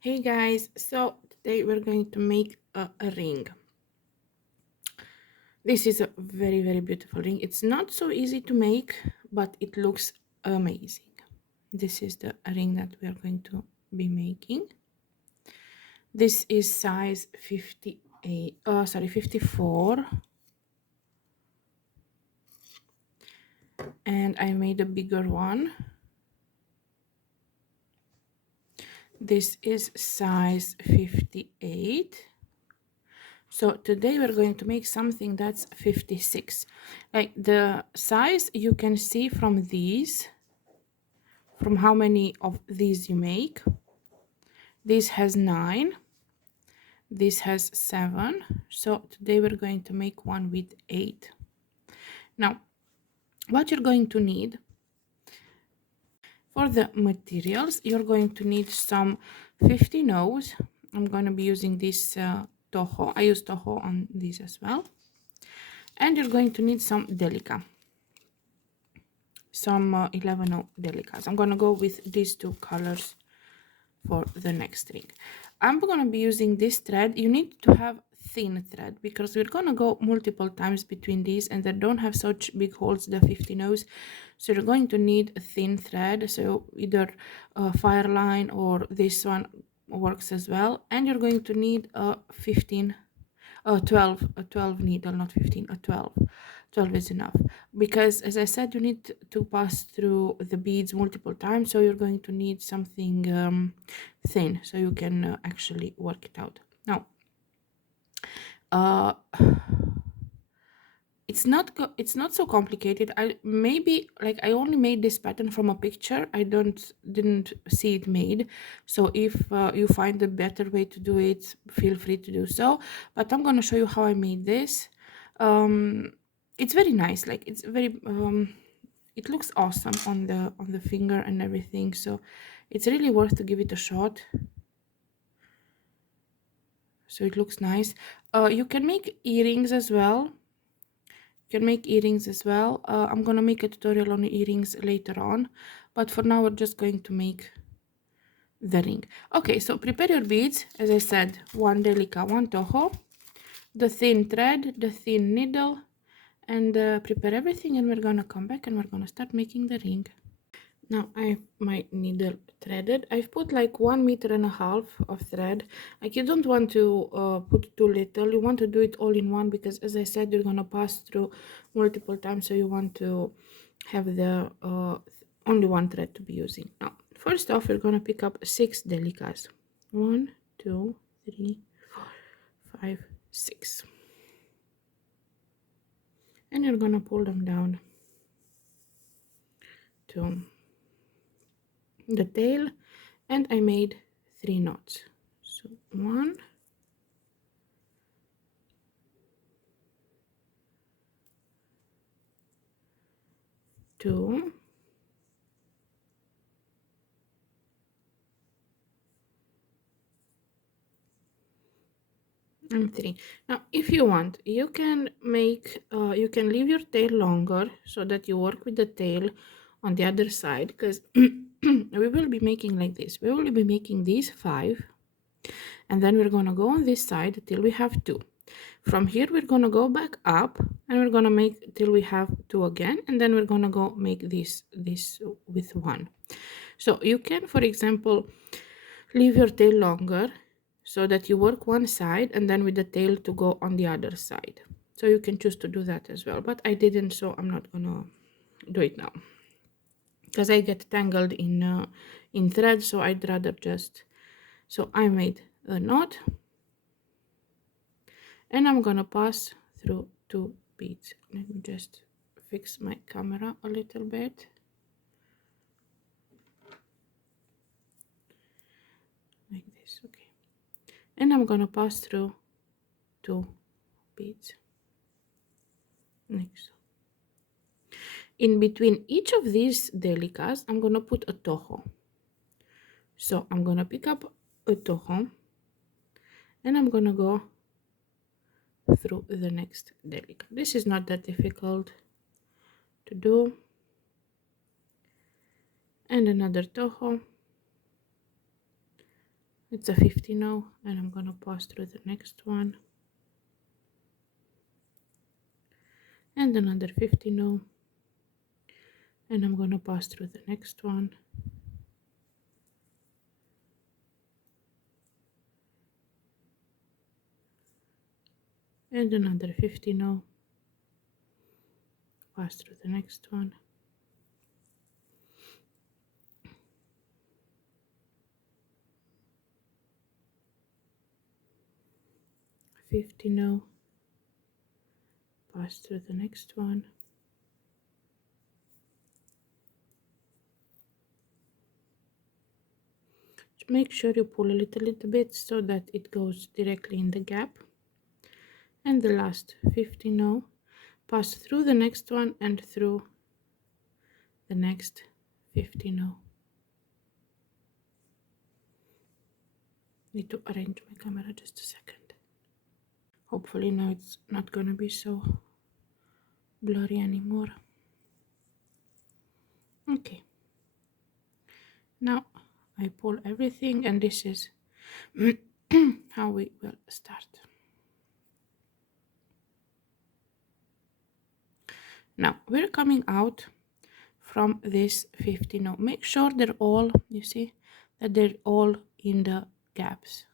Hey guys, so today we're going to make a ring. This is a very beautiful ring. It's not so easy to make, but it looks amazing. This is the ring that we are going to be making. This is size 54, and I made a bigger one. This is size 58. So today we're going to make something that's 56. Like the size you can see from these, from how many of these you make. This has 9, this has 7. So today we're going to make one with 8. Now, what you're going to need for the materials, you're going to need some 50 nose. I'm going to be using this Toho. I use Toho on this as well. And you're going to need some Delica. Some 11 Delicas. I'm gonna go with these two colors for the next ring. I'm gonna be using this thread. You need to have thin thread because we're gonna go multiple times between these and they don't have such big holes, the 50 nose, so you're going to need a thin thread. So either a fire line or this one works as well. And you're going to need a 12 needle, not 15, a 12 is enough, because as I said, you need to pass through the beads multiple times, so you're going to need something thin so you can actually work it out. Now it's not so complicated. I only made this pattern from a picture. I didn't see it made, so if you find a better way to do it, feel free to do so, but I'm going to show you how I made this. It's very nice, like it's very it looks awesome on the finger and everything, so it's really worth to give it a shot. So it looks nice. You can make earrings as well. I'm gonna make a tutorial on earrings later on, but for now we're just going to make the ring. Okay, so prepare your beads. As I said, 1 Delica, 1 Toho, the thin thread, the thin needle, and prepare everything, and we're gonna come back and we're gonna start making the ring. Now I have my needle threaded. I've put like 1.5 meters of thread. Like you don't want to put too little. You want to do it all in one because, as I said, you're gonna pass through multiple times. So you want to have the only one thread to be using. Now, first off, we're gonna pick up 6 delicas. 1, 2, 3, 4, 5, 6, and you're gonna pull them down to the tail, and I made 3 knots. So 1, 2, and 3. Now if you want, you can make you can leave your tail longer so that you work with the tail on the other side, because we will be making like this. We will be making these 5, and then we're gonna go on this side till we have 2. From here we're gonna go back up and we're gonna make till we have 2 again, and then we're gonna go make this with 1. So you can, for example, leave your tail longer so that you work one side and then with the tail to go on the other side. So you can choose to do that as well, but I didn't, so I'm not gonna do it now because I get tangled in thread, so I'd rather just. So I made a knot and I'm gonna pass through 2 beads. Let me just fix my camera a little bit. Like this, okay. And I'm gonna pass through 2 beads, like so. In between each of these delicas, I'm gonna put a Toho. So I'm gonna pick up a Toho and I'm gonna go through the next delica. This is not that difficult to do. And another Toho, It's a 50 now, and I'm gonna pass through the next one, and another 50 now, and I'm gonna pass through the next one, and another 50 now, pass through the next one, $50 now, pass through the next one, make sure you pull a little bit so that it goes directly in the gap, and the last 50 now, pass through the next one and through the next 50 now. Need to arrange my camera just a second. Hopefully now it's not gonna be so blurry anymore. Okay, now I pull everything, and this is how we will start. Now we're coming out from this 50 now. Make sure they're all, you see, that they're all in the gaps.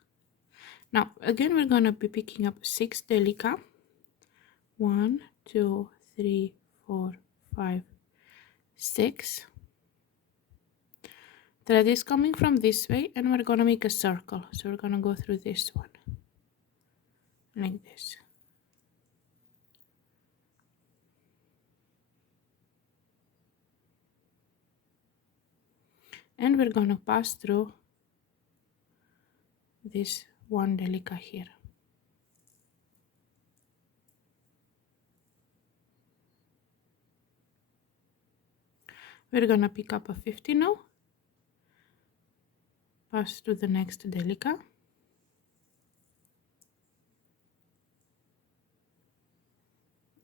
Now again, we're gonna be picking up 6 Delica. 1, 2, 3, 4, 5, 6. Thread is coming from this way, and we're gonna make a circle. So we're gonna go through this one like this. And we're gonna pass through this one Delica here. We're gonna pick up a 50 now, pass to the next Delica,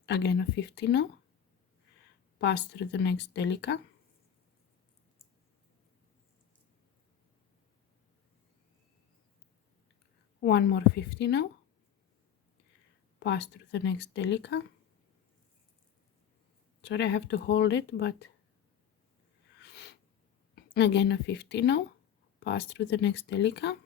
again a 50 now, pass through the next Delica, one more 50 now, pass through the next Delica. Sorry, I have to hold it, but again a 50 now, pass through the next Delica,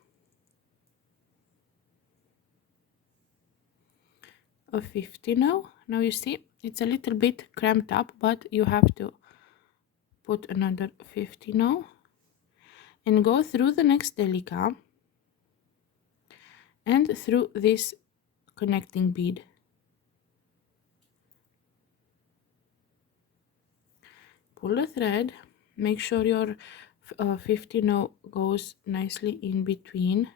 a 50 now. Now you see it's a little bit cramped up, but you have to put another 50 now and go through the next Delica and through this connecting bead. Pull the thread, make sure your 50 now goes nicely in between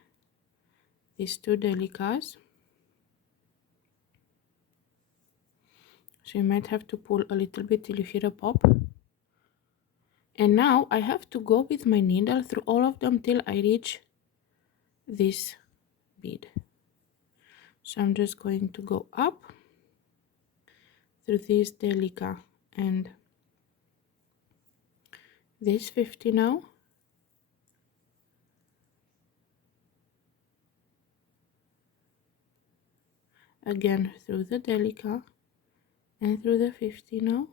these two Delicas. So you might have to pull a little bit till you hear a pop. And now I have to go with my needle through all of them till I reach this bead. So I'm just going to go up through this Delica and this 50 now, again through the Delica and through the 50 now,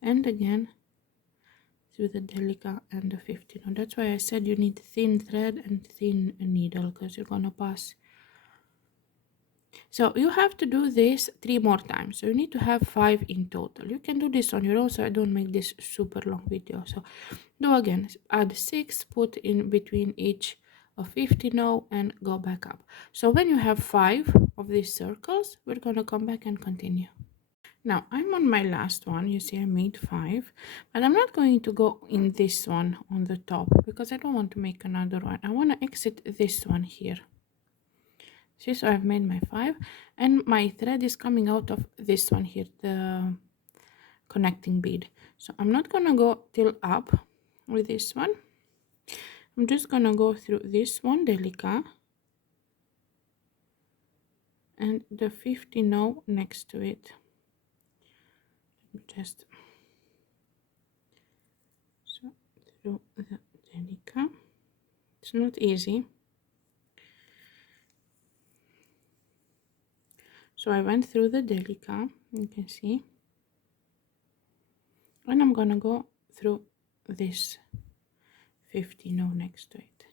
and again through the Delica and the 50 now. That's why I said you need thin thread and thin needle, because you're gonna pass. So you have to do this 3 more times, so you need to have 5 in total. You can do this on your own, so I don't make this super long video. So do again, add 6, put in between each a 50 now, and go back up. So when you have 5 of these circles, we're gonna come back and continue. Now I'm on my last one. You see I made 5, but I'm not going to go in this one on the top because I don't want to make another one. I want to exit this one here. See, so I've made my 5, and my thread is coming out of this one here, the connecting bead. So I'm not gonna go till up with this one. I'm just gonna go through this one Delica and the 50 now next to it. Just so through the Delica. It's not easy. So I went through the Delica, you can see, and I'm gonna go through this 50 next to it.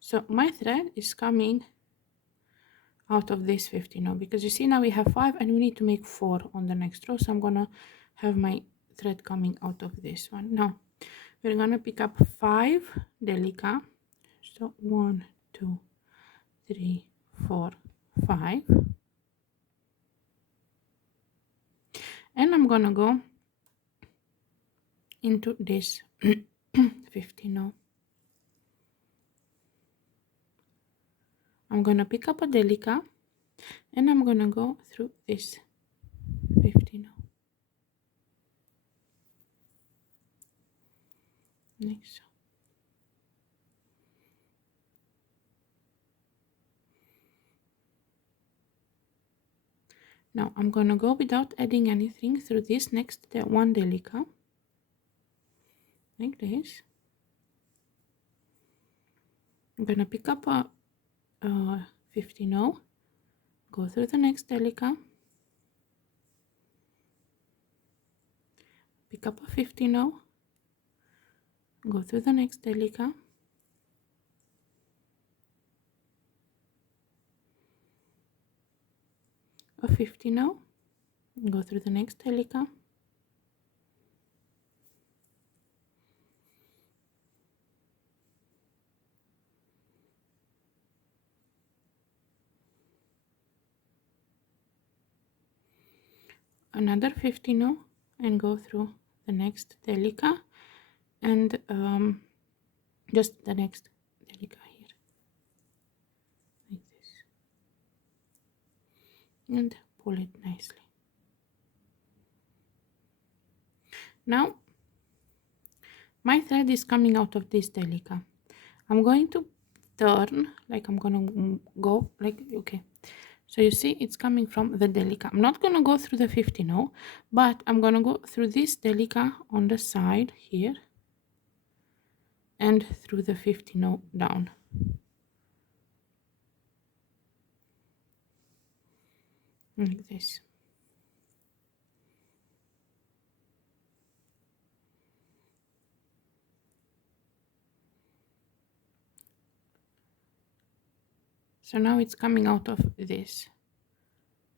So my thread is coming out of this 50 because you see now we have 5 and we need to make 4 on the next row, so I'm gonna have my thread coming out of this one. Now we're gonna pick up 5 Delica, so 1 2 3 4 5, and I'm gonna go into this 50 I'm gonna pick up a Delica and I'm gonna go through this 50 like so. Now I'm gonna go without adding anything through this next one Delica like this. I'm gonna pick up a 50 go through the next Delica, pick up a 50 go through the next Delica, a 50 go through the next Delica, another 50 and go through the next Delica, and just the next Delica here like this, and pull it nicely. Now my thread is coming out of this Delica. I'm going to turn, like I'm gonna go like, okay, so you see it's coming from the Delica. I'm not gonna go through the 50 but I'm gonna go through this Delica on the side here and through the 50 down. Like this. So now it's coming out of this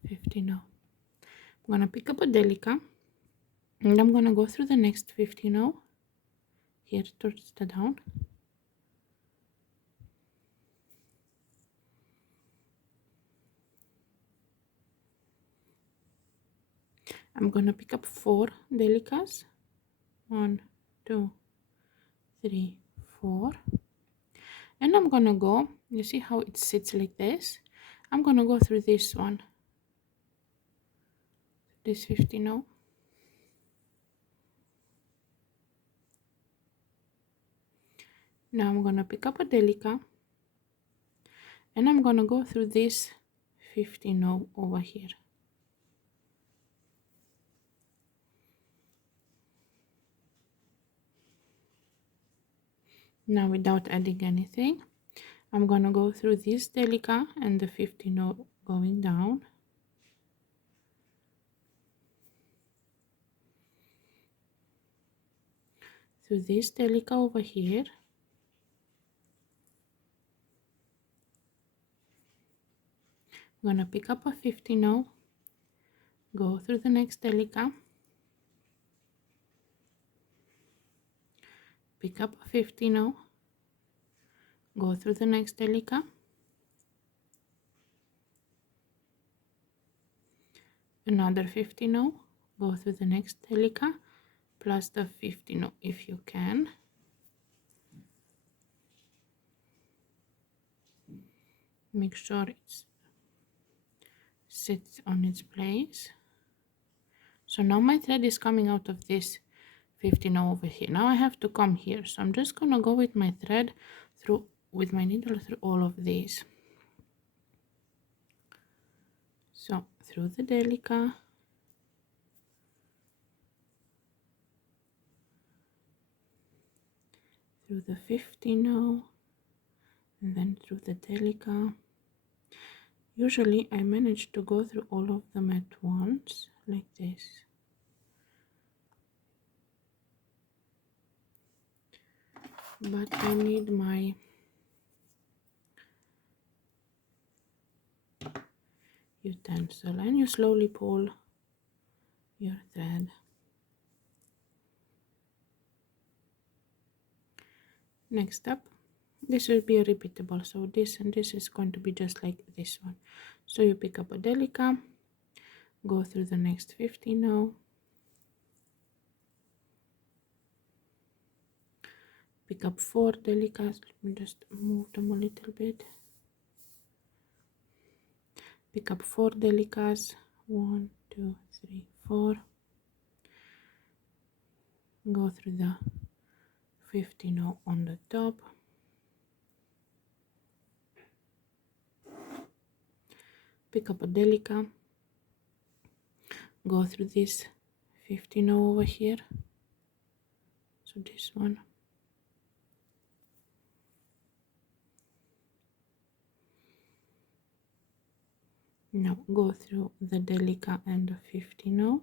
50 I'm gonna pick up a Delica and I'm gonna go through the next 50 here towards the down. I'm gonna pick up 4 Delicas, 1 2 3 4, and I'm gonna go, you see how it sits like this, I'm gonna go through this one, this 50 now. Now I'm gonna pick up a Delica and I'm gonna go through this 50 now over here. Now without adding anything, I'm gonna go through this Delica and the 50 now going down. Through this Delica over here. I'm gonna pick up a 50 now, go through the next Delica, pick up a 50 now, go through the next Delica, another 50 now, go through the next Delica, plus the 50 now if you can. Make sure it sits on its place. So now my thread is coming out of this 50 now over here. Now I have to come here, so I'm just gonna go with my thread through, with my needle through all of these. So through the Delica, through the 50 now, and then through the Delica. Usually I manage to go through all of them at once, like this. But I need my utensil, and you slowly pull your thread. Next up, this will be a repeatable, so this and this is going to be just like this one. So you pick up a Delica, go through the next 50 now, pick up 4 Delicas. Let me just move them a little bit. Pick up 4 Delicas, 1, 2, 3, 4. Go through the 50 now on the top. Pick up a Delica, go through this 50 now over here, so this one. Now go through the Delica and the 50 now.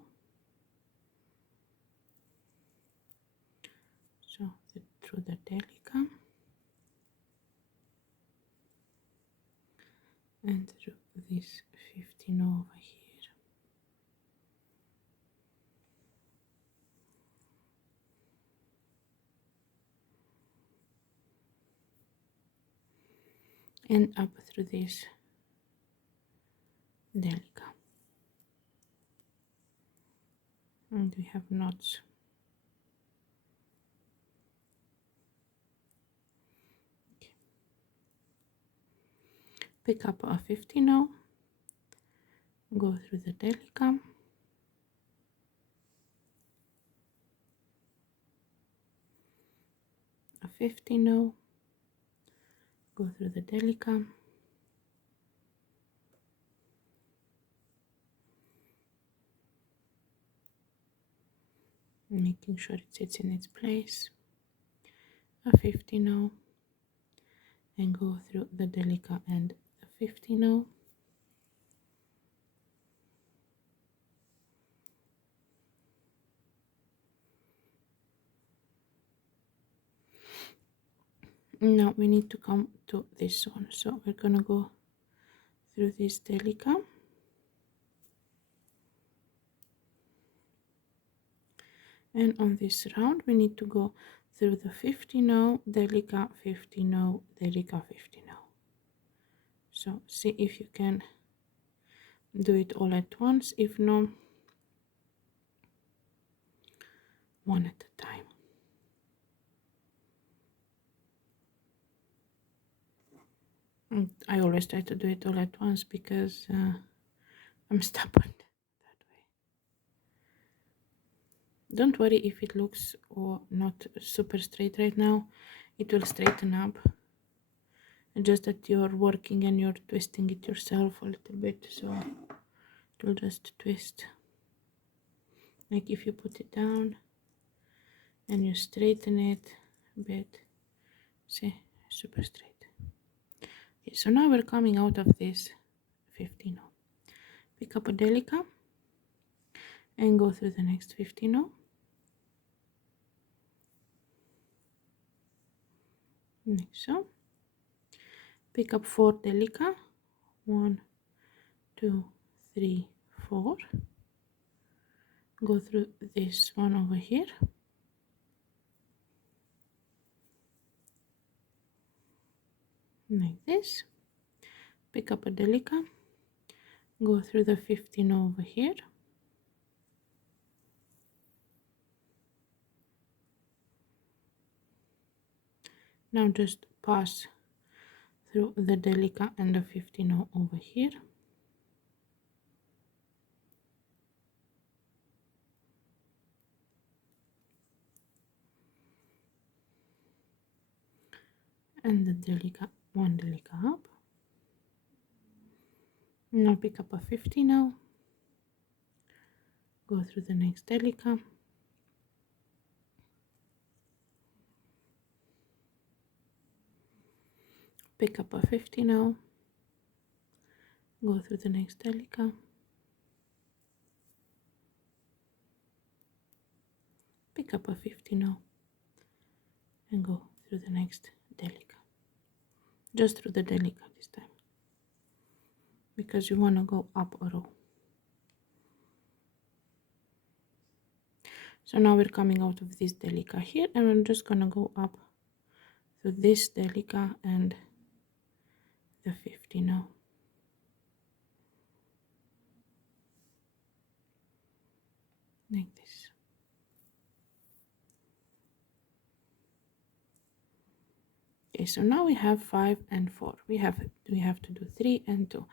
So through the Delica and through this 50 now over here. And up through this Delica. And we have knots. Okay. Pick up a 50 now, go through the Delica, a 50 now, go through the Delica, making sure it sits in its place, a 50 now, and go through the Delica and the 50 now. Now we need to come to this one, so we're gonna go through this Delica, and on this round we need to go through the 50 now, Delica, 50 now, Delica, 50 now. So see if you can do it all at once, if not, one at a time. And I always try to do it all at once because I'm stubborn that way. Don't worry if it looks or not super straight right now, it will straighten up. Just that you're working and you're twisting it yourself a little bit, so it will just twist. Like if you put it down and you straighten it a bit, see, super straight. Okay, so now we're coming out of this 50 now. Pick up a Delica and go through the next 50 now. Like so. Pick up 4 Delica, 1, 2, 3, 4. Go through this one over here. Like this. Pick up a Delica, go through the 50 over here. Now just pass through the Delica and the 50 over here. And the Delica, one Delica up. Now pick up a 50 now, go through the next Delica, pick up a 50 now, go through the next Delica, pick up a 50 now, and go through the next Delica. Just through the Delica this time, because you want to go up a row. So now we're coming out of this Delica here, and we're just gonna go up to this Delica and the 50 now. Like this. Okay, so now we have 5 and 4. We have to do 3 and 2.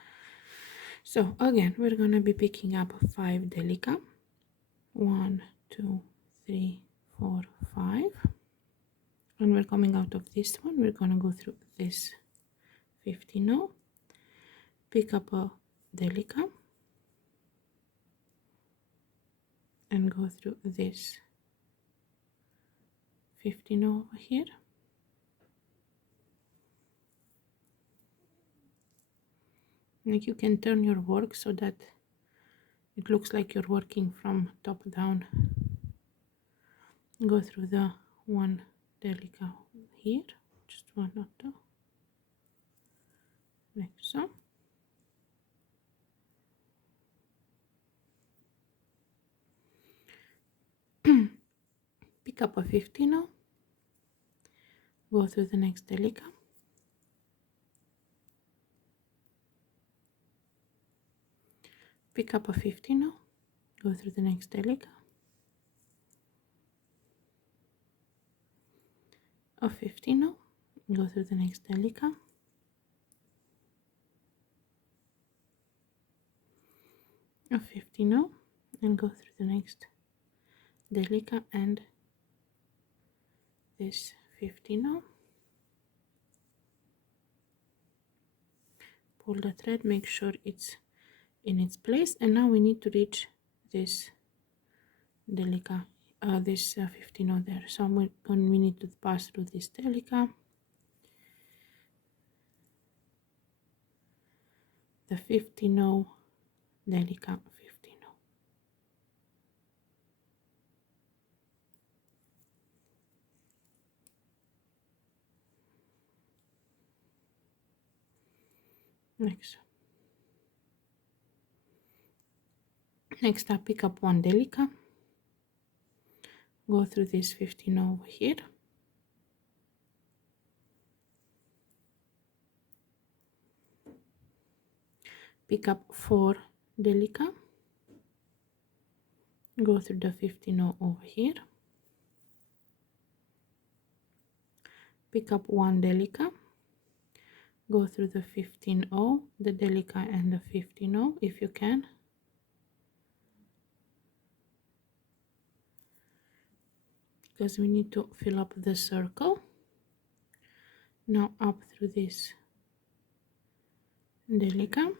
So again, we're gonna be picking up 5 Delica. 1, 2, 3, 4, 5. And we're coming out of this one. We're gonna go through this 50 now. Pick up a Delica and go through this 50 over here. Like you can turn your work so that it looks like you're working from top down. Go through the one Delica here, just one or two, like so. Pick up a 50 now, go through the next Delica, pick up a 50 now, go through the next Delica, a 50 now, go through the next Delica, a 50 now, and go through the next Delica and this 50 now. Pull the thread, make sure it's in its place, and now we need to reach this Delica, this 50 now there. So we need to pass through this Delica, the 50 now, Delica, 50 now. Next up, pick up one Delica, go through this 50 over here, pick up 4 Delica, go through the 50 over here, pick up 1 Delica, go through the 15 the Delica and the 15 if you can. Because we need to fill up the circle. Now up through this Delica,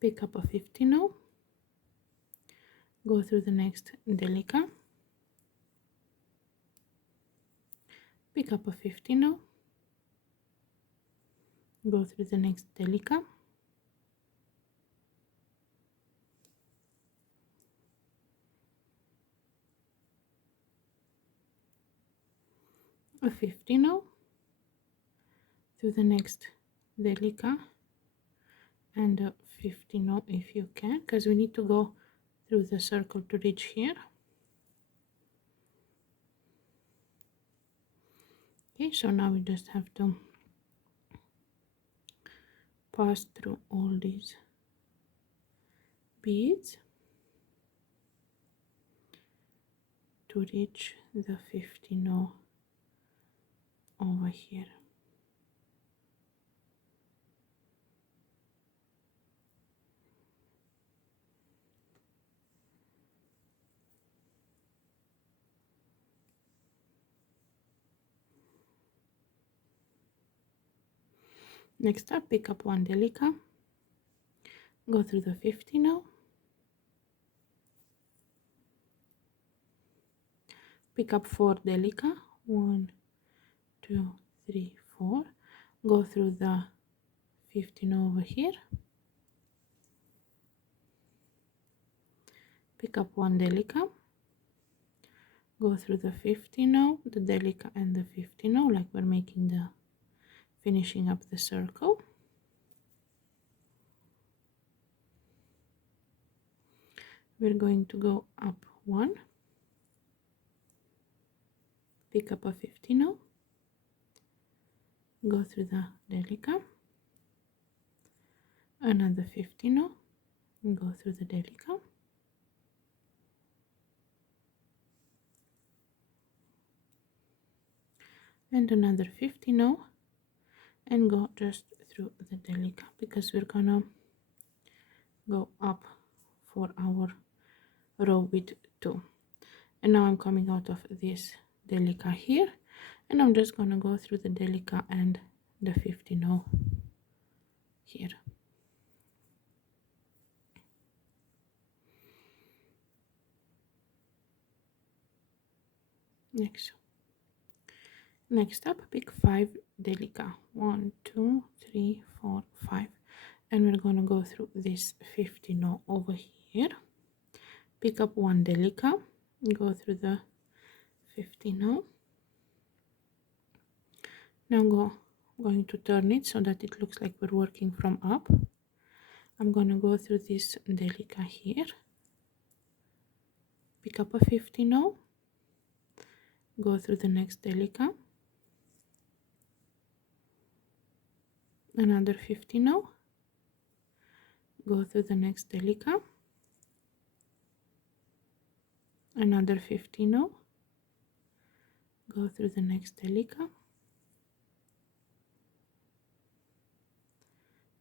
pick up a 50 go through the next Delica, pick up a 50 go through the next Delica, a 50 through the next Delica and a 50 if you can, because we need to go through the circle to reach here. Okay, so now we just have to pass through all these beads to reach the 50 over here. Next up, pick up 1 Delica, go through the 50 pick up 4 Delica, 1, 2, 3 4, go through the 15 over here, pick up one Delica, go through the 15, the Delica and the 15, like we're making the finishing up the circle. We're going to go up one, pick up a 15, go through the Delica, another 15, go through the Delica, and another 15, and go just through the Delica, because we're gonna go up for our row with 2. And now I'm coming out of this Delica here, and I'm just gonna go through the Delica and the 15 here. Next up, pick 5 Delica, 1 2 3 4 5, and we're gonna go through this 15 over here, pick up one Delica, go through the 15. Now going to turn it so that it looks like we're working from up. I'm gonna go through this Delica here, pick up a 15, go through the next Delica, another 15, go through the next Delica, another 15, go through the next Delica,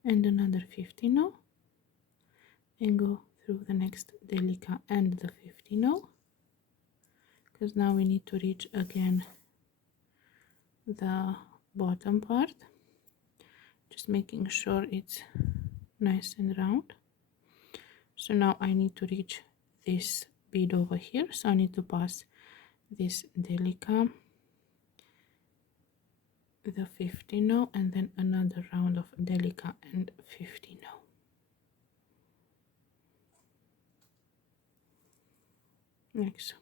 and another 15, and go through the next Delica and the 15, because now we need to reach again the bottom part, just making sure it's nice and round. So now I need to reach this bead over here, so I need to pass this Delica, the 15, and then another round of Delica and 15. Next,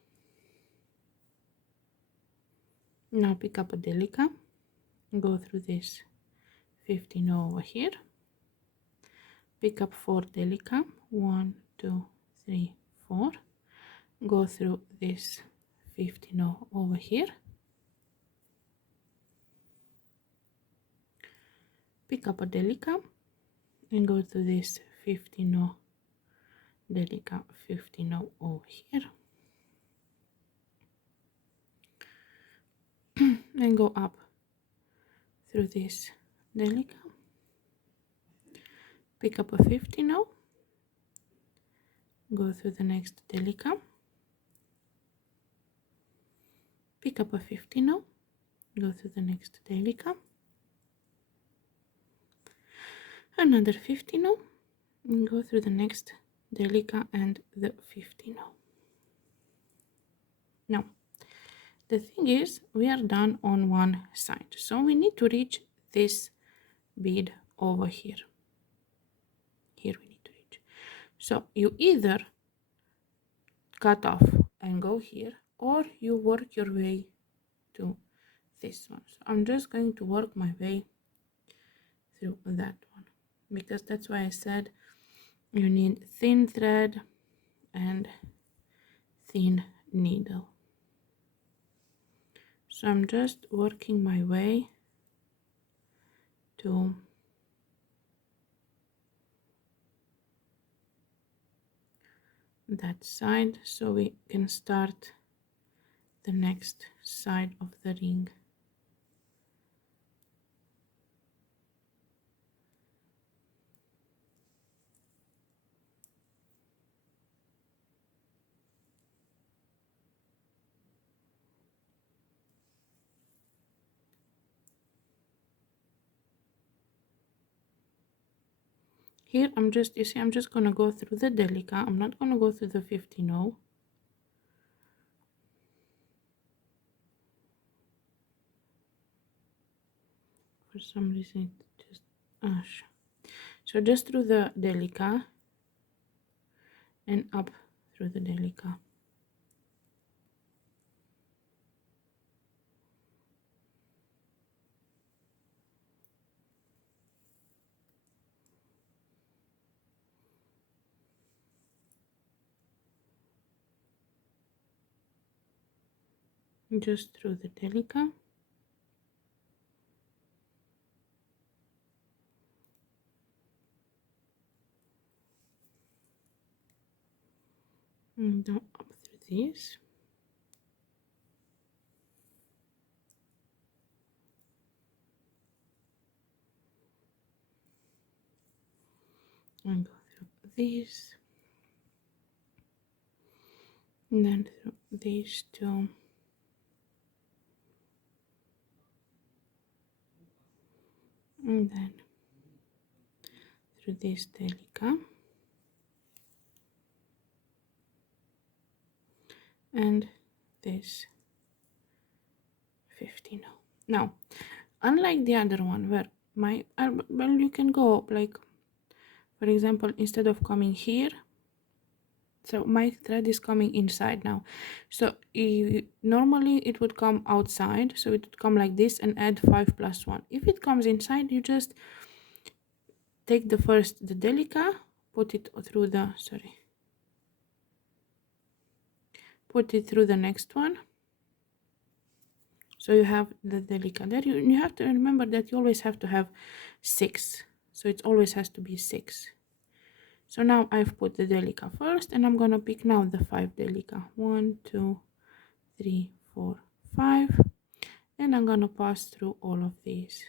now pick up a Delica, go through this 15 over here, pick up 4 Delica, 1 2 3 4, go through this 15 over here, pick up a Delica, and go to this 15 Delica, 15 over here, and go up through this Delica, pick up a 15, go through the next Delica, pick up a 15, go through the next Delica, another 15, and go through the next Delica and the 15. Now the thing is, we are done on one side, so we need to reach this bead over here. Here we need to reach. So you either cut off and go here, or you work your way to this one. So I'm just going to work my way through that one, because that's why I said you need thin thread and thin needle. So I'm just working my way to that side, so we can start the next side of the ring. Here I'm just, you see, I'm just gonna go through the Delica. I'm not gonna go through the 15. For some reason it just so just through the Delica and up through the Delica. Just through the Delica. And now up through this. And go through this. And then through these two. And then through this Delica. And this 15. Now, unlike the other one where well, you can go like, for example, instead of coming here, so my thread is coming inside now. So normally it would come outside, so it would come like this and add 5 plus 1. If it comes inside, you just take the Delica, put it through the, put it through the next one. So you have the Delica there. You have to remember that you always have to have 6. So it always has to be 6. So now I've put the Delica first, and I'm gonna pick now the 5 Delica. 1, 2, 3, 4, 5. And I'm gonna pass through all of these.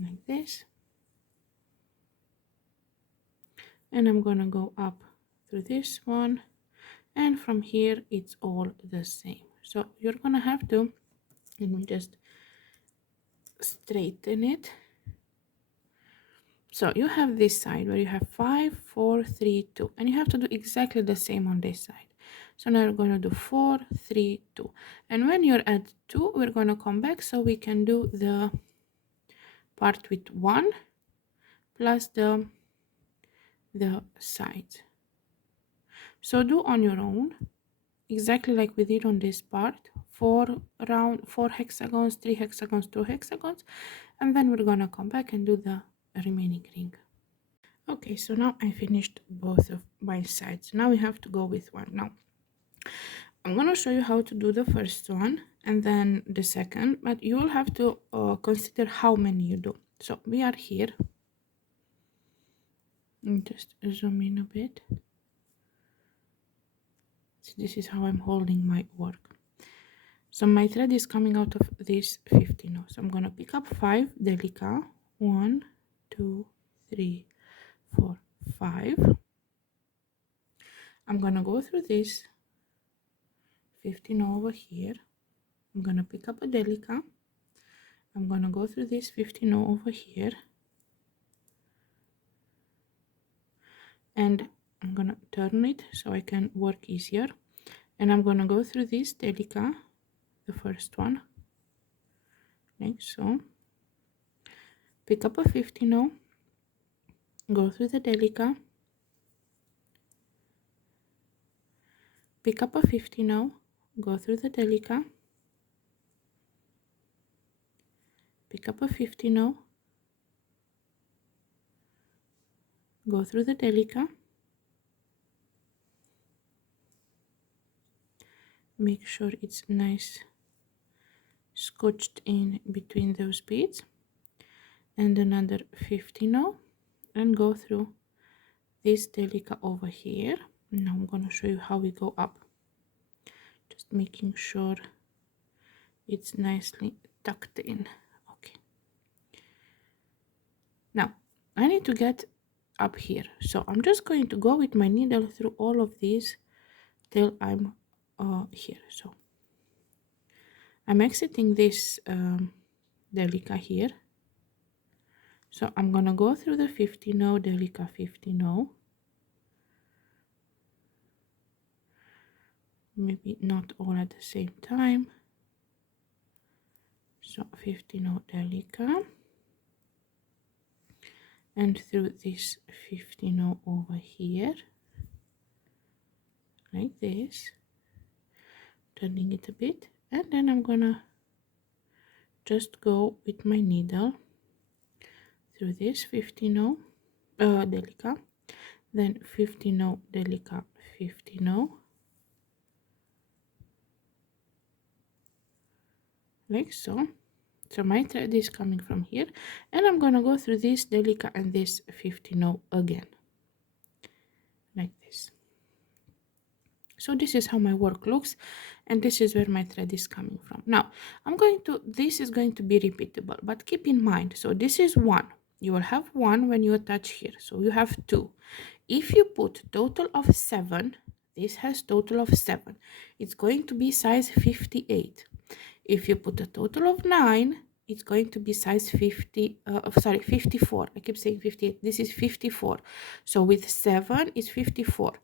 Like this. And I'm gonna go up through this one, and from here it's all the same. So you're gonna have to, let me just straighten it. So you have this side where you have 5, 4, 3, 2, and you have to do exactly the same on this side. So now we're going to do 4, 3, 2, and when you're at 2, we're going to come back so we can do the part with 1 plus the sides. So do on your own exactly like we did on this part, 4 hexagons, 3 hexagons, 2 hexagons, and then we're gonna come back and do the remaining ring. Okay, so now I finished both of my sides. Now we have to go with one. Now I'm gonna show you how to do the first one and then the second, but you will have to consider how many you do. So we are here, and just zoom in a bit. So this is how I'm holding my work. So my thread is coming out of this 15. So I'm gonna pick up 5 Delica, 1, 2, 3, 4, 5. I'm gonna go through this 15 over here. I'm gonna pick up a Delica. I'm gonna go through this 15 over here, and I'm gonna turn it so I can work easier. And I'm gonna go through this Delica, the first one, like so. Pick up a 15, go through the Delica, pick up a 15, go through the Delica, pick up a 15, go through the Delica, make sure it's nice scotched in between those beads, and another 15, and go through this Delica over here. Now I'm going to show you how we go up, just making sure it's nicely tucked in. Okay, now I need to get up here, so I'm just going to go with my needle through all of these till I'm here. So I'm exiting this Delica here, so I'm gonna go through the 15, Delica 15, maybe not all at the same time. So 15 Delica, and through this 15 over here, like this, turning it a bit, and then I'm gonna just go with my needle through this 15 Delica, then 15 Delica, 15, like so. So my thread is coming from here, and I'm gonna go through this Delica and this 15 again, like this. So this is how my work looks, and this is where my thread is coming from. Now this is going to be repeatable, but keep in mind, so this is 1. You will have 1 when you attach here, so you have 2. If you put total of 7, this has total of 7, it's going to be size 58. If you put a total of 9, it's going to be size 54. I keep saying 58. This is 54. So with 7 is 54.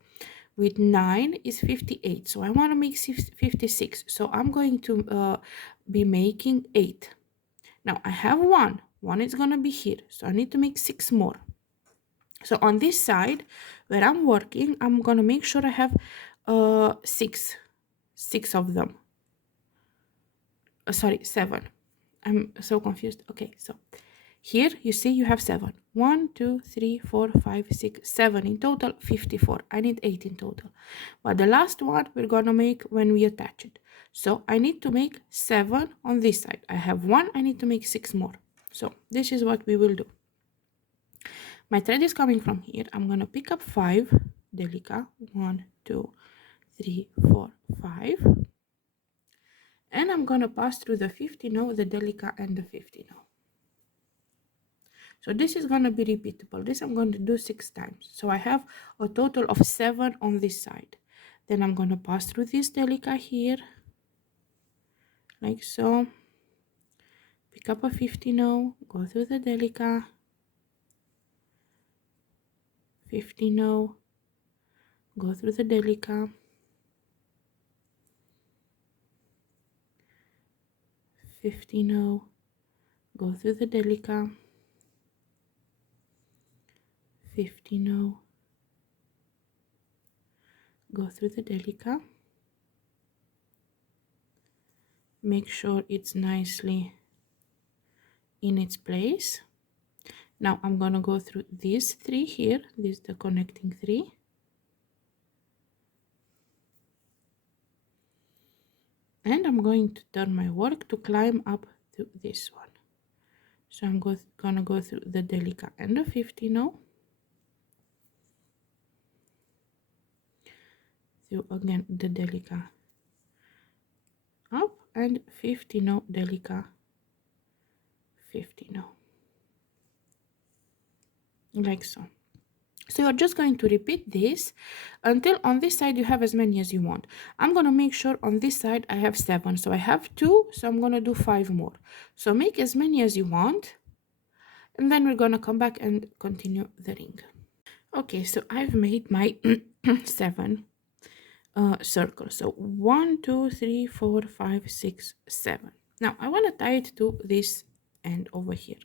With 9 is 58. So I want to make 56. So I'm going to be making 8. Now I have 1. 1 is going to be here. So I need to make 6 more. So on this side where I'm working, I'm going to make sure I have 6 of them. Sorry, 7. I'm so confused. Okay, so here you see you have 7. 1, 2, 3, 4, 5, 6, 7 in total, 54. I need 8 in total. But the last one we're gonna make when we attach it. So I need to make 7 on this side. I have 1, I need to make 6 more. So this is what we will do. My thread is coming from here. I'm gonna pick up 5 Delica. 1, 2, 3, 4, 5. And I'm gonna pass through the 15, the Delica, and the 15. So this is going to be repeatable. This I'm going to do 6 times. So I have a total of 7 on this side. Then I'm going to pass through this Delica here, like so. Pick up a 15, go through the Delica, 15, go through the Delica, 15, go through the Delica, 15, go through the Delica. Make sure it's nicely in its place. Now I'm gonna go through these 3 here. This is the connecting 3. And I'm going to turn my work to climb up to this one. So I'm gonna go through the Delica and the 15, through again the Delica up, and 15 Delica, 15, like so. So you're just going to repeat this until on this side you have as many as you want. I'm going to make sure on this side I have 7. So I have 2, so I'm going to do 5 more. So make as many as you want, and then we're going to come back and continue the ring. Okay, so I've made my 7 circles. So 1, 2, 3, 4, 5, 6, 7. Now I want to tie it to this end over here,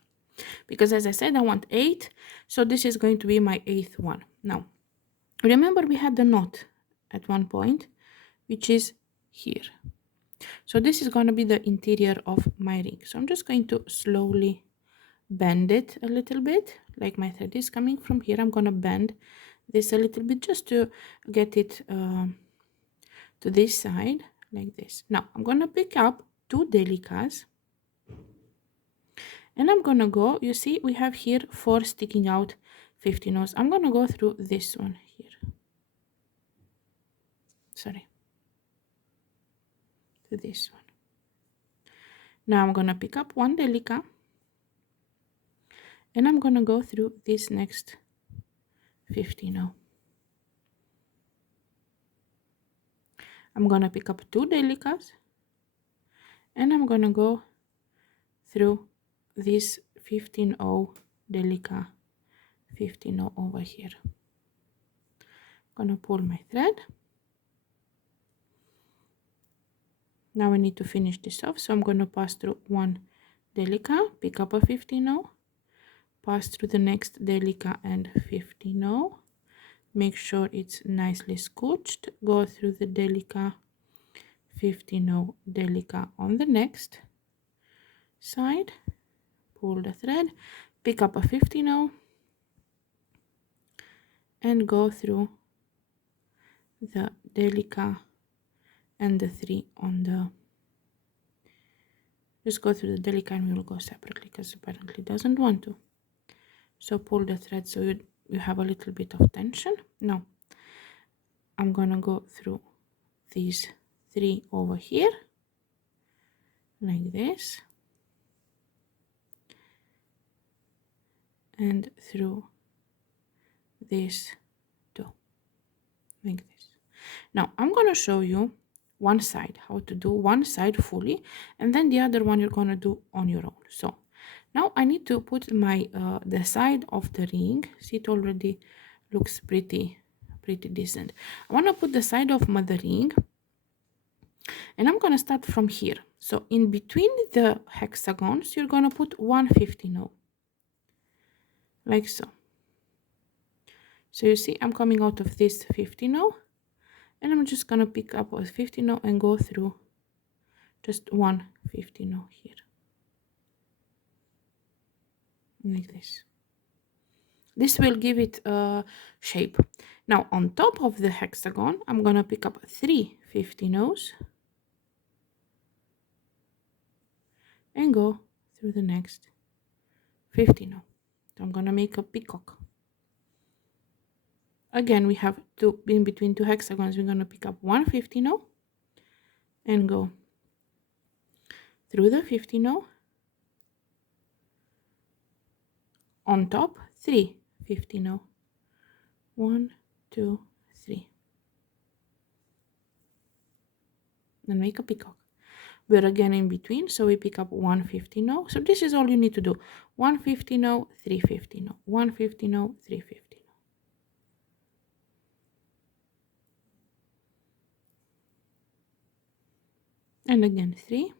because as I said, I want 8, so this is going to be my 8th one. Now remember we had the knot at one point, which is here. So this is going to be the interior of my ring. So I'm just going to slowly bend it a little bit, like my thread is coming from here. I'm going to bend this a little bit just to get it to this side, like this. Now I'm going to pick up 2 Delicas, and I'm gonna go, you see we have here 4 sticking out 15. I'm gonna go through this one here, sorry, to this one. Now I'm gonna pick up 1 Delica, and I'm gonna go through this next 15. I'm gonna pick up 2 Delicas, and I'm gonna go through this 15 Delica, 15 over here. I'm gonna pull my thread, Now I need to finish this off, so I'm going to pass through one Delica, pick up a 15-0, pass through the next Delica and 15-0. Make sure it's nicely scooched. Go through the Delica, 15-0 Delica on the next side. Pull the thread, pick up a 15-0, and go through the Delica and the 3 on the, just go through the Delica and we will go separately because apparently it doesn't want to. So pull the thread so you have a little bit of tension. Now I'm gonna go through these 3 over here like this, and through this too like this. Now I'm gonna show you one side, how to do one side fully, and then the other one you're gonna do on your own. So now I need to put my the side of the ring. See, it already looks pretty decent. I want to put the side of the ring, and I'm gonna start from here. So in between the hexagons you're gonna put 150 like so. So you see I'm coming out of this 50 and I'm just gonna pick up a 50 and go through just 150 here like this. This will give it a shape. Now on top of the hexagon I'm gonna pick up 3 50 and go through the next 50 So I'm gonna make a peacock. Again, we have to, in between 2 hexagons, we're gonna pick up 150 and go through the 50 on top 3 50 1 2 3 and make a peacock. We're again in between, so we pick up 150 so this is all you need to do. 150 350 150 350 and again 3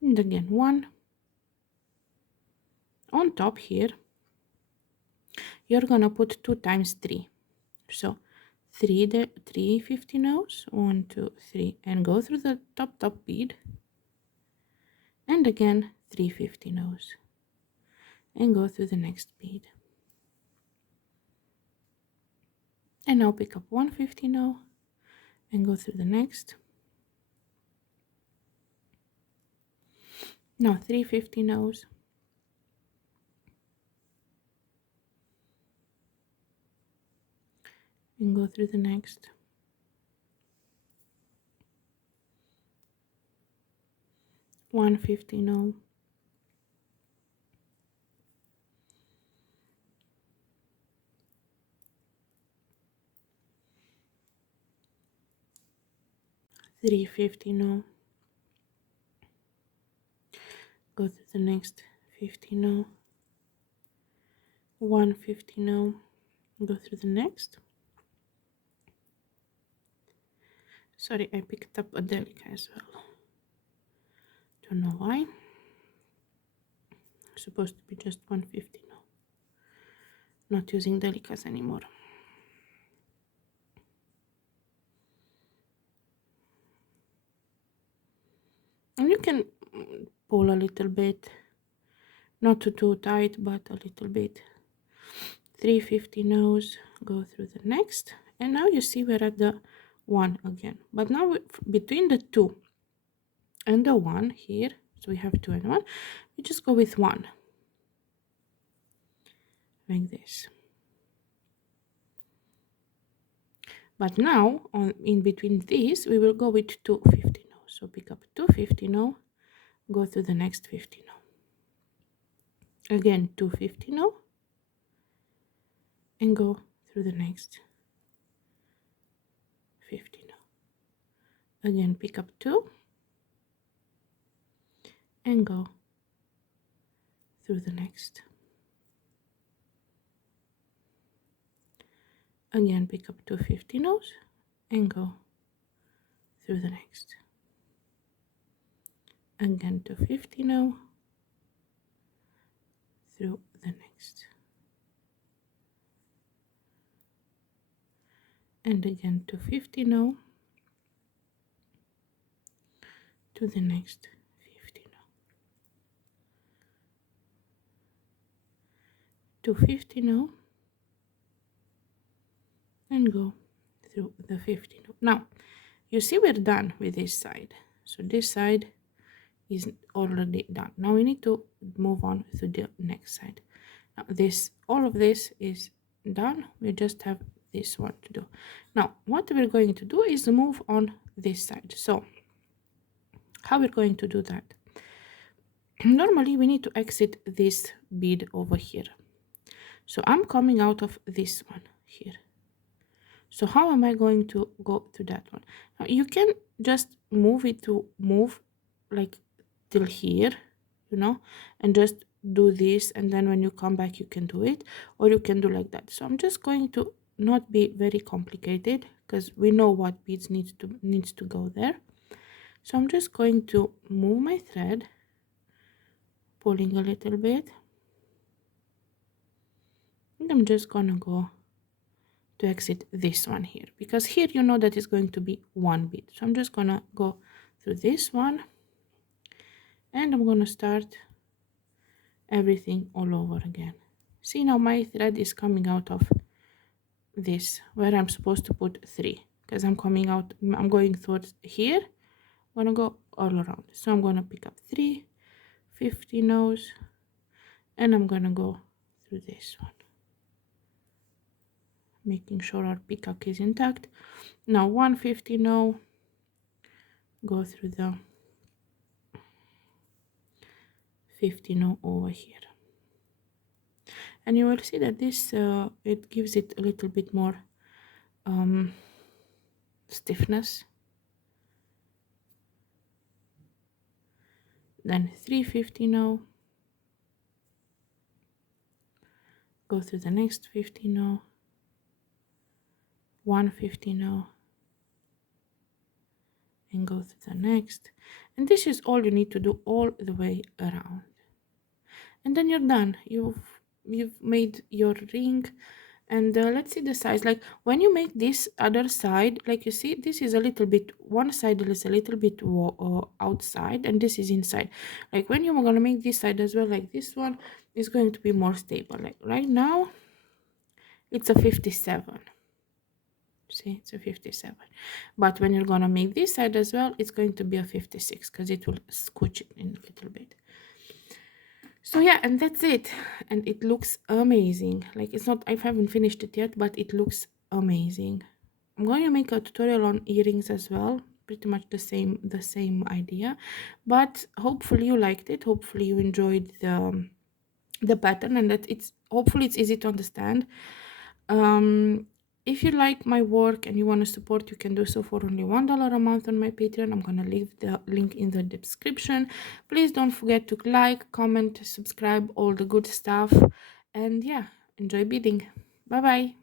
and again 1 on top. Here you're gonna put 2 times 3, so 3 50 1 2 3 and go through the top bead, and again 3 50 and go through the next bead, and now pick up 150 and go through the next. Now 350 and go through the next. One 50 350 go through the next 50 150 go through the next. Sorry, I picked up a Delica as well. Don't know why. It's supposed to be just 150 now. Not using Delicas anymore. And you can pull a little bit, not too tight, but a little bit. 350 go through the next, and now you see we're at the 1 again. But now between the 2 and the 1 here, so we have 2 and 1, we just go with 1 like this. But now in between these we will go with 250 so pick up 250 go through the next 50 again 250 and go through the next 50 again pick up 2 and go through the next. Again, pick up 250 nose and go through the next. Again, 250 now through the next. And again, 250 now to the next 50 now. 250 now and go through the 50 now. Now, you see we're done with this side. So this side is already done. Now we need to move on to the next side. Now all of this is done. We just have this one to do. Now what we're going to do is move on this side. So how we're going to do that? Normally we need to exit this bead over here. So I'm coming out of this one here. So how am I going to go to that one? Now you can just move it to move like till here, you know, and just do this, and then when you come back you can do it, or you can do like that. So I'm just going to not be very complicated because we know what beads needs to go there. So I'm just going to move my thread, pulling a little bit, and I'm just gonna go to exit this one here, because here you know that it's going to be one bead. So I'm just gonna go through this one, and I'm gonna start everything all over again. See, now my thread is coming out of this where I'm supposed to put 3, because I'm going towards here. I'm gonna go all around. So I'm gonna pick up 3, 50 nose, and I'm gonna go through this one, making sure our peacock is intact. Now 150 no, go through the 50 no over here, and you will see that this it gives it a little bit more stiffness. Then 350 now, go through the next 50 now, 150 now, and go through the next. And this is all you need to do all the way around, and then you're done. You've made your ring. And let's see the size. Like when you make this other side, like you see, this is a little bit, one side is a little bit outside, and this is inside. Like when you're gonna make this side as well, like this one is going to be more stable. Like right now it's a 57. See, it's a 57, but when you're gonna make this side as well, it's going to be a 56, because it will scooch it in a little bit. So yeah, and that's it, and it looks amazing. Like it's not, I haven't finished it yet, but it looks amazing. I'm going to make a tutorial on earrings as well, pretty much the same idea, but hopefully you liked it. Hopefully you enjoyed the pattern, and that hopefully it's easy to understand. If you like my work and you want to support, you can do so for only $1 a month on my Patreon. I'm gonna leave the link in the description. Please don't forget to like, comment, subscribe, all the good stuff, and yeah, enjoy beading. Bye bye.